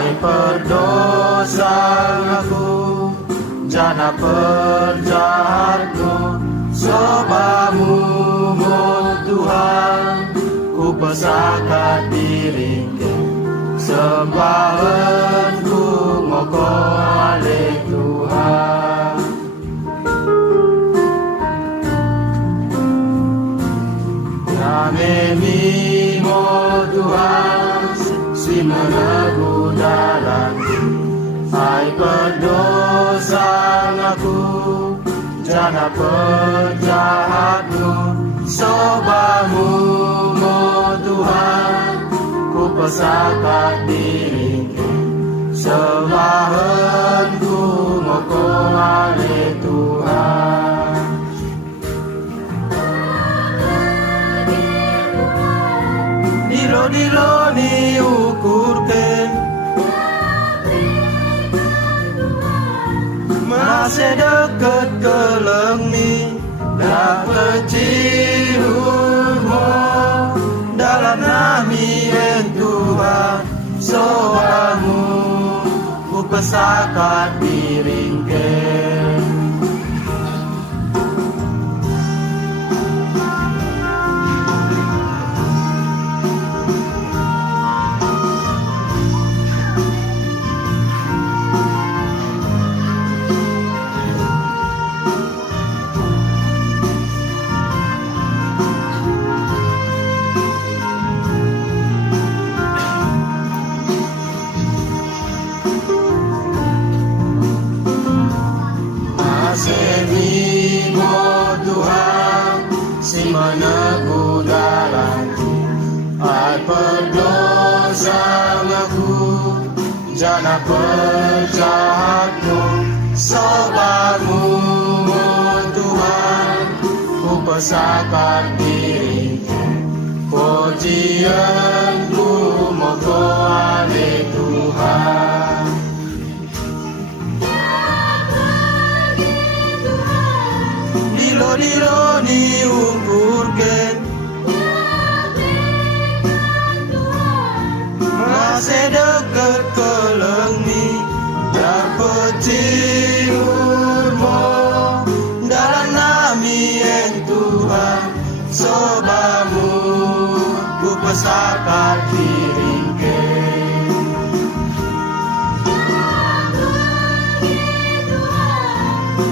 Hai perdosa aku, jana perjahatku, sobamu Tuhan, ku pesakan diriku, sembahanku moko ale Tuhan. Name mimo Tuhan, si meneguh dalamku. Hai perdosa aku, jana perjahatmu, sobamu Tuhan, ku pesakan diriku, sembahanku moko ale Tuhan. Dilo ni ukurkan, masih dekat ke lengi, dah kecilmu dalam nami Tuhan, soamu ku pesakan diringken. Semimo Tuhan, si meneguh dalamku. Hai perdosa aku, jana perjahatmu, sobamu Tuhan, ku pesakan diriku, pujianku moko ale Tuhan. Dilo ni ukurkan, masih dekat ke lengi, dapat ciummu dalam nami Tuhan, sobamu ku pesakan diringken.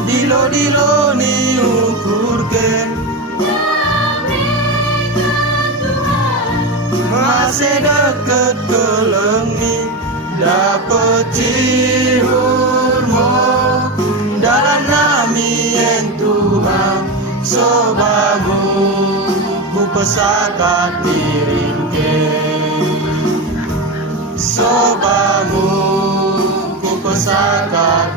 Dilo ni ukurkan, masih dekat ke lengi, dapat ciummu dalam nami Tuhan, sobamu ku pesakan diringken, sobamu ku pesakan